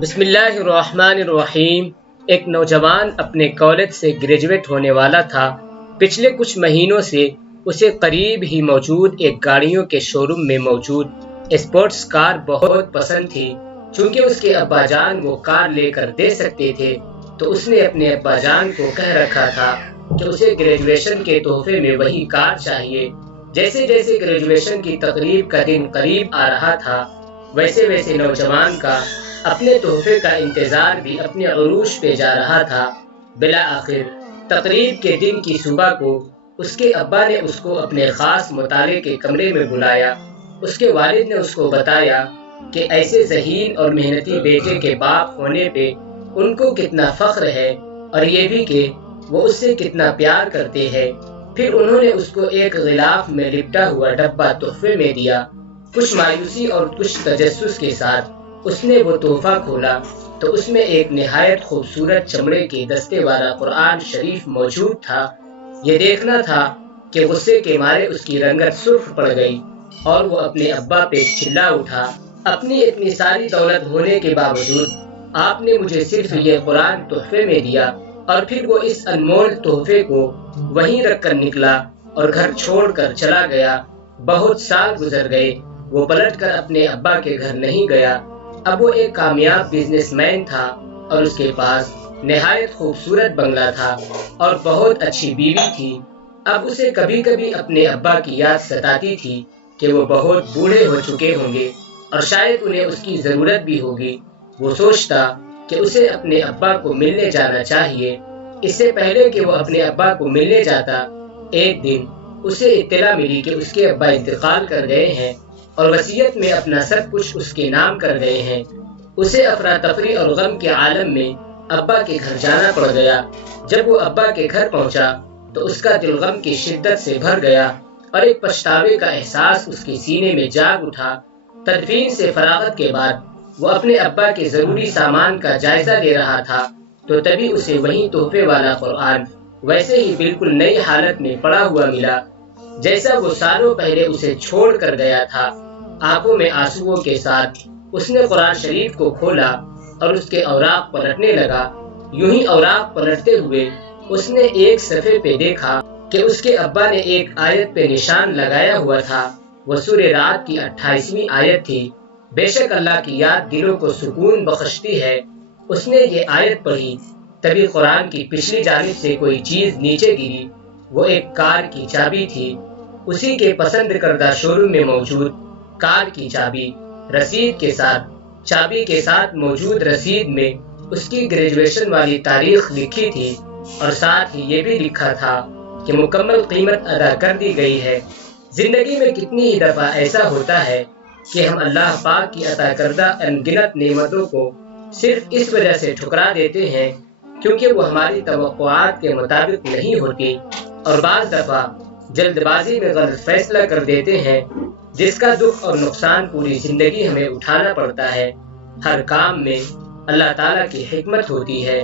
بسم اللہ الرحمن الرحیم۔ ایک نوجوان اپنے کالج سے گریجویٹ ہونے والا تھا۔ پچھلے کچھ مہینوں سے اسے قریب ہی موجود ایک گاڑیوں کے شو روم میں موجود اسپورٹس کار بہت پسند تھی۔ چونکہ اس کے ابا جان وہ کار لے کر دے سکتے تھے تو اس نے اپنے ابا جان کو کہہ رکھا تھا کہ اسے گریجویشن کے تحفے میں وہی کار چاہیے۔ جیسے جیسے گریجویشن کی تقریب کا دن قریب آ رہا تھا ویسے ویسے نوجوان کا اپنے تحفے کا انتظار بھی اپنے عروج پہ جا رہا تھا۔ بالآخر تقریب کے دن کی صبح کو اس کے ابا نے اس کو اپنے خاص مطالعے کے کمرے میں بلایا۔ اس کے والد نے اس کو بتایا کہ ایسے ذہین اور محنتی بیٹے کے باپ ہونے پہ ان کو کتنا فخر ہے اور یہ بھی کہ وہ اس سے کتنا پیار کرتے ہیں۔ پھر انہوں نے اس کو ایک غلاف میں لپٹا ہوا ڈبہ تحفے میں دیا۔ کچھ مایوسی اور کچھ تجسس کے ساتھ اس نے وہ تحفہ کھولا تو اس میں ایک نہایت خوبصورت چمڑے کے دستے والا قرآن شریف موجود تھا۔ یہ دیکھنا تھا کہ غصے کے مارے اس کی رنگت سرخ پڑ گئی اور وہ اپنے ابا پہ چلا اٹھا، اپنی اتنی ساری دولت ہونے کے باوجود آپ نے مجھے صرف یہ قرآن تحفے میں دیا۔ اور پھر وہ اس انمول تحفے کو وہیں رکھ کر نکلا اور گھر چھوڑ کر چلا گیا۔ بہت سال گزر گئے، وہ پلٹ کر اپنے ابا کے گھر نہیں گیا۔ اب وہ ایک کامیاب بزنس مین تھا اور اس کے پاس نہایت خوبصورت بنگلہ تھا اور بہت اچھی بیوی تھی۔ اب اسے کبھی کبھی اپنے ابا کی یاد ستاتی تھی کہ وہ بہت بوڑھے ہو چکے ہوں گے اور شاید انہیں اس کی ضرورت بھی ہوگی۔ وہ سوچتا کہ اسے اپنے ابا کو ملنے جانا چاہیے۔ اس سے پہلے کہ وہ اپنے ابا کو ملنے جاتا، ایک دن اسے اطلاع ملی کہ اس کے ابا انتقال کر گئے ہیں اور وصیت میں اپنا سب کچھ اس کے نام کر گئے ہیں۔ اسے افراتفری اور غم کے عالم میں ابا کے گھر جانا پڑ گیا۔ جب وہ ابا کے گھر پہنچا تو اس کا دل غم کی شدت سے بھر گیا اور ایک پچھتاوے کا احساس اس کے سینے میں جاگ اٹھا۔ تدفین سے فراغت کے بعد وہ اپنے ابا کے ضروری سامان کا جائزہ لے رہا تھا تو تبھی اسے وہی تحفے والا قرآن ویسے ہی بالکل نئی حالت میں پڑا ہوا ملا جیسا وہ سالوں پہلے اسے چھوڑ کر گیا تھا۔ آنکھوں میں آنسوؤں کے ساتھ اس نے قرآن شریف کو کھولا اور اس کے اوراق پلٹنے لگا۔ یوں ہی اوراق پلٹتے ہوئے اس نے ایک صفحے پہ دیکھا کہ اس کے ابا نے ایک آیت پہ نشان لگایا ہوا تھا۔ وہ سورہ رات کی 28ویں آیت تھی۔ بے شک اللہ کی یاد دلوں کو سکون بخشتی ہے۔ اس نے یہ آیت پڑھی، تبھی قرآن کی پچھلی جانب سے کوئی چیز نیچے گری۔ وہ ایک کار کی چابی تھی، اسی کے پسند کردہ شو روم میں موجود کار کی چابی، رسید کے ساتھ۔ چابی کے ساتھ موجود رسید میں اس کی گریجویشن والی تاریخ لکھی تھی اور ساتھ ہی یہ بھی لکھا تھا کہ مکمل قیمت ادا کر دی گئی ہے۔ زندگی میں کتنی ہی دفعہ ایسا ہوتا ہے کہ ہم اللہ پاک کی عطا کردہ ان گنت نعمتوں کو صرف اس وجہ سے ٹھکرا دیتے ہیں کیونکہ وہ ہماری توقعات کے مطابق نہیں ہوتی، اور بعض دفعہ جلد بازی میں غلط فیصلہ کر دیتے ہیں جس کا دکھ اور نقصان پوری زندگی ہمیں اٹھانا پڑتا ہے۔ ہر کام میں اللہ تعالیٰ کی حکمت ہوتی ہے۔